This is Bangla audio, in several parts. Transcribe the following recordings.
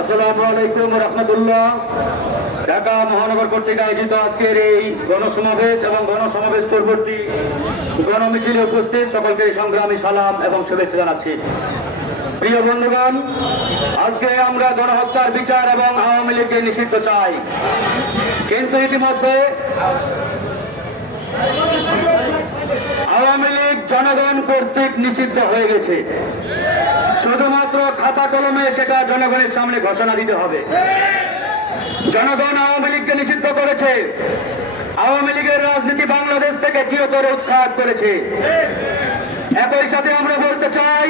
আসসালামু আলাইকুম রহমতুল্লাহ। ঢাকা মহানগর কর্তৃক আয়োজিত আজকের এই গণসমাবেশ এবং গণসমাবেশ পরবর্তী গণমিছিলে উপস্থিত সকলকে সংগ্রামী সালাম এবং শুভেচ্ছা জানাচ্ছি। প্রিয় বন্ধুগণ, আজকে আমরা গণহত্যার বিচার এবং আওয়ামী লীগকে নিষিদ্ধ চাই, কিন্তু ইতিমধ্যে আওয়ামী লীগ জনগণ কর্তৃক নিষিদ্ধ হয়ে গেছে। শুধুমাত্র খাতা কলমে সেটা জনগণের সামনে ঘোষণা দিতে হবে। জনগণ আওয়ামী লীগকে নিষিদ্ধ করেছে। আওয়ামী লীগের রাজনীতি বাংলাদেশ থেকে চিরতরে উৎখাত করেছে। একই সাথে আমরা বলতে চাই,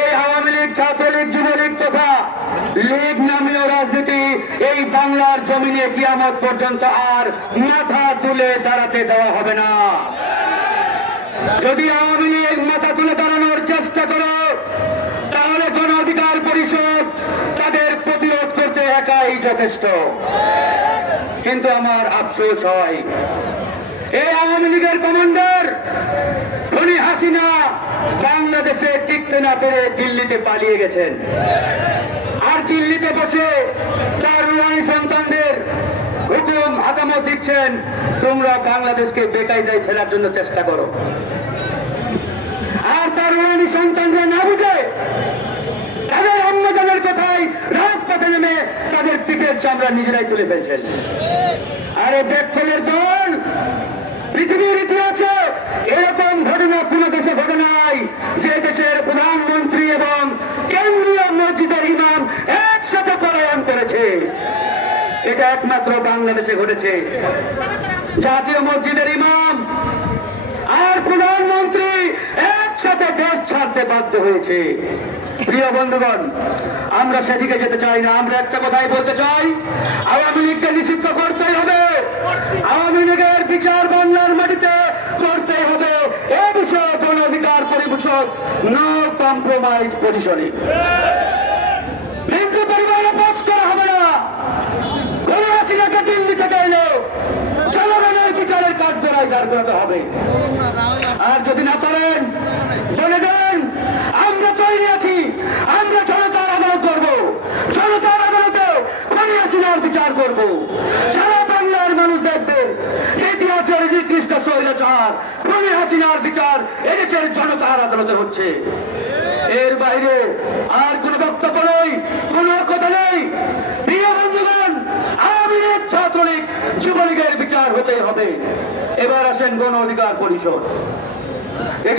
এই আওয়ামী লীগ, ছাত্রলীগ, যুবলীগ তথা লীগ নামীয় রাজনীতি এই বাংলার জমিনে কিয়ামত পর্যন্ত আর মাথা তুলে দাঁড়াতে দেওয়া হবে না। যদি আওয়ামী লীগ মাথা তুলে দাঁড়ানোর চেষ্টা করো, তাহলে গণ অধিকার পরিষদ তাদের প্রতিরোধ করতে একাই যথেষ্ট। কিন্তু আমার আফসোস হয়, এই আওয়ামী লীগের কমান্ডার খুনি হাসিনা বাংলাদেশে টিকতে না পেরে দিল্লিতে পালিয়ে গেছেন, আর দিল্লিতে বসে তার রুহানি সন্তানদের হুকুম হাকামত দিচ্ছেন, তোমরা বাংলাদেশকে বেকায়দায় ফেলার জন্য চেষ্টা করো। আর তার রুহানি সন্তানরা না বুঝে তাদের অন্যজনের কথায় রাজপথে নেমে তাদের পিঠের চামড়া নিজেরাই তুলে ফেলছেন। আরে বেদখলের দল, পৃথিবীর ইতিহাসে এরকম ঘটনা কোন দেশে ঘটে নাই যে দেশের প্রধানমন্ত্রী এবং কেন্দ্রীয় মসজিদের ইমাম একসাথে পলায়ন করেছে। এটা একমাত্র বাংলাদেশে ঘটেছে। জাতীয় মসজিদের ইমাম আর প্রধানমন্ত্রী একসাথে দেশ ছাড়তে বাধ্য হয়েছে। প্রিয় বন্ধুগণ, আমরা সেদিকে যেতে চাই না। আমরা একটা কথাই বলতে চাই, আওয়ামী লীগকে নিষিদ্ধ করতেই হবে। আওয়ামী লীগের বিচার বাংলার মাটিতে করতেই হবে। এ বিষয়ে গণ অধিকার পরিষদ নো কম্প্রোমাইজ পজিশনে। হিন্দু পরিবারে পাস করা হবে না। কোন হাসিনাকে দিল্লি থেকে এলো জনগণের বিচারের কাঠগড়ায় দাঁড় করাতে হবে। আর যদি না পারেন বলে দেন, আমরা তৈরি আছি, আমরা জনতার আদালত করবো, জনতার আদালতে খুনি হাসিনার বিচার করবো। সারা বাংলার মানুষ দেখবে ইতিহাসের নিকৃষ্ট স্বৈরাচার খুনি হাসিনার বিচার এদেশের জনতার আদালতে হচ্ছে। এর বাইরে আর কোন বক্তব্য নেই, কোন কথা নেই। প্রিয় বন্ধুগণ, আওয়ামী লীগ, ছাত্রলীগ, যুবলীগের বিচার হতেই হবে। এবার আসেন গণ অধিকার পরিষদ।